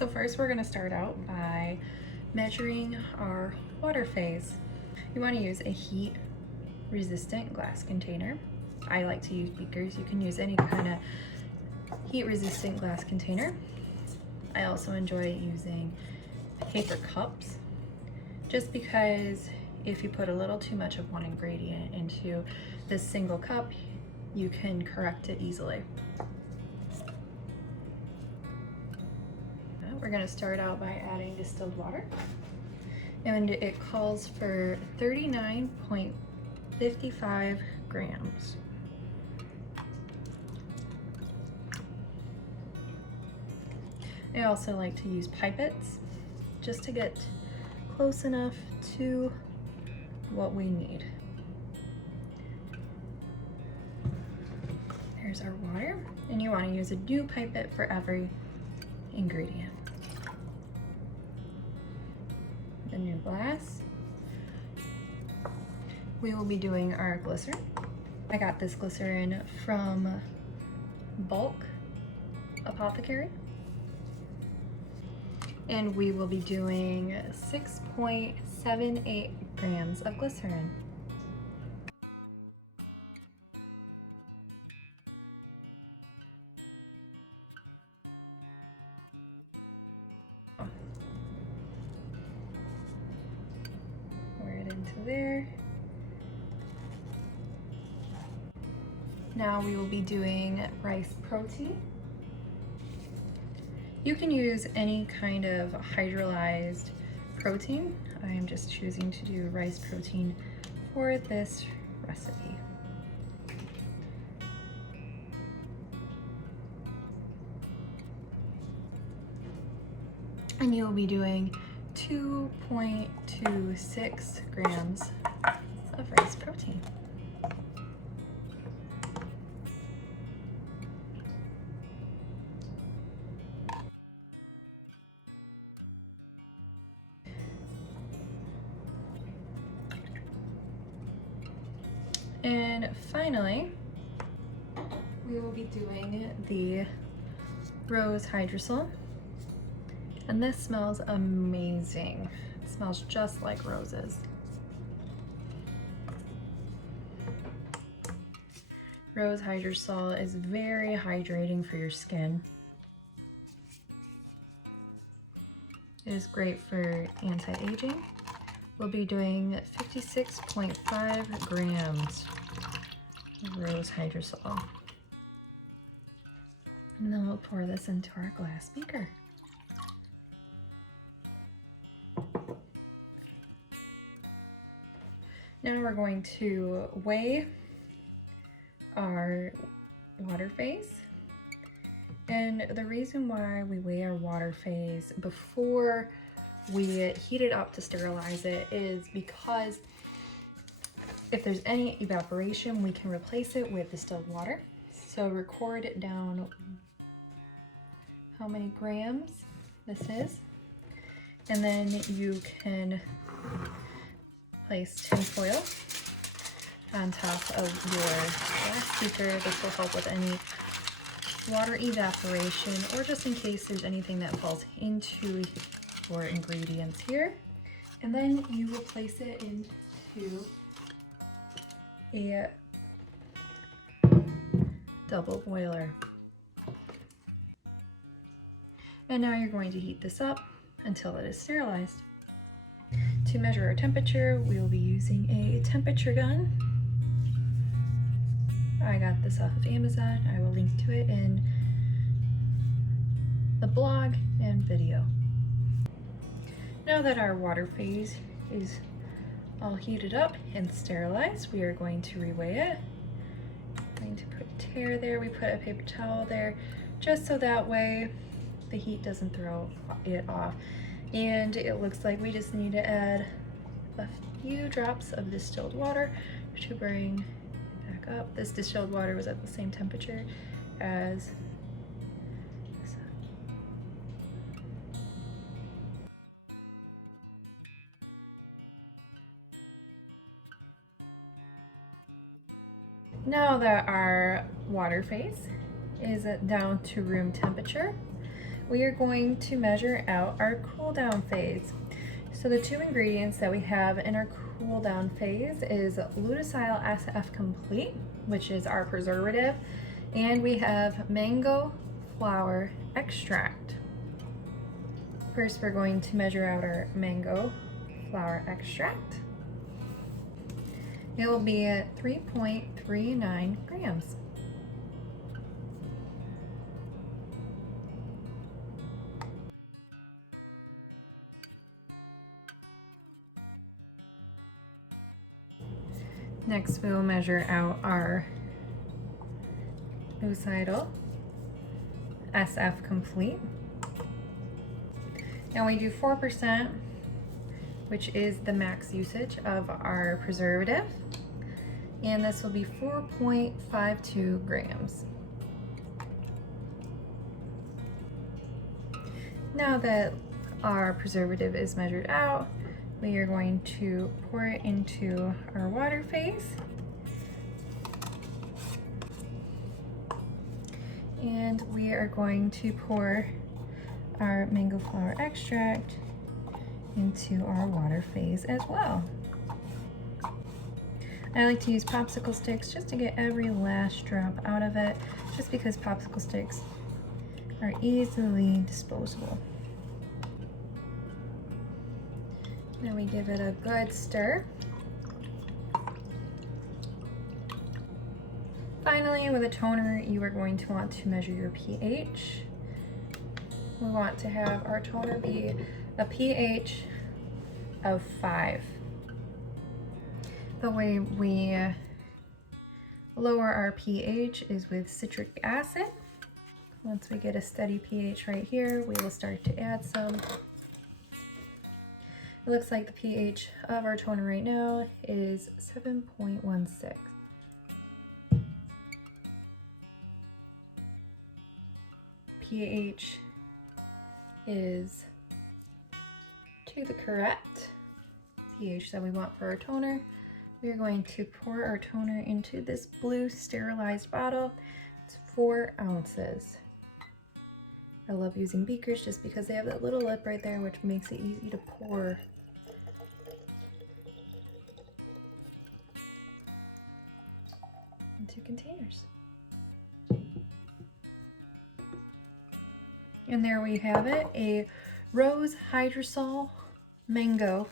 So first we're going to start out by measuring our water phase. You want to use a heat resistant glass container. I like to use beakers. You can use any kind of heat resistant glass container. I also enjoy using paper cups just because if you put a little too much of one ingredient into this single cup, you can correct it easily. We're going to start out by adding distilled water, and it calls for 39.55 grams. I also like to use pipettes just to get close enough to what we need. There's our water, and you want to use a new pipette for every ingredient. The new glass. We will be doing our glycerin. I got this glycerin from Bulk Apothecary. And we will be doing 6.78 grams of glycerin. Pour it into there. Now we will be doing rice protein. You can use any kind of hydrolyzed protein. I am just choosing to do rice protein for this recipe. And you will be doing 2.26 grams of rice protein. And finally, we will be doing the rose hydrosol. And this smells amazing. It smells just like roses. Rose hydrosol is very hydrating for your skin. It is great for anti-aging. We'll be doing 56.5 grams of rose hydrosol. And then we'll pour this into our glass beaker. Now we're going to weigh our water phase. And the reason why we weigh our water phase before we heat it up to sterilize it is because if there's any evaporation, we can replace it with distilled water. So record it down how many grams this is, and then you can place tinfoil on top of your glass beaker. This will help with any water evaporation, or just in case there's anything that falls into your ingredients here. And then you will place it into a double boiler. And now you're going to heat this up until it is sterilized. To measure our temperature, we will be using a temperature gun. I got this off of Amazon. I will link to it in the blog and video. Now that our water phase is all heated up and sterilized, we are going to reweigh it. I'm going to put a tear there. We put a paper towel there just so that way the heat doesn't throw it off. And it looks like we just need to add a few drops of distilled water to bring back up. This distilled water was at the same temperature as this. Now that our water phase is down to room temperature, we are going to measure out our cool down phase. So the two ingredients that we have in our cool down phase is lutecyl SF complete, which is our preservative, and we have mango flower extract. First, we're going to measure out our mango flower extract. It will be at 3.39 grams. Next, we will measure out our lutecyl SF complete. Now we do 4%, which is the max usage of our preservative, and this will be 4.52 grams. Now that our preservative is measured out, we are going to pour it into our water phase. And we are going to pour our mango flower extract into our water phase as well. I like to use popsicle sticks just to get every last drop out of it, just because popsicle sticks are easily disposable. Now we give it a good stir. Finally, with a toner, you are going to want to measure your pH. We want to have our toner be a pH of 5. The way we lower our pH is with citric acid. Once we get a steady pH right here, we will start to add some. It looks like the pH of our toner right now is 7.16. pH is to the correct pH that we want for our toner. We are going to pour our toner into this blue sterilized bottle. It's 4 ounces. I love using beakers just because they have that little lip right there, which makes it easy to pour. Into containers. And there we have it, a rose hydrosol mango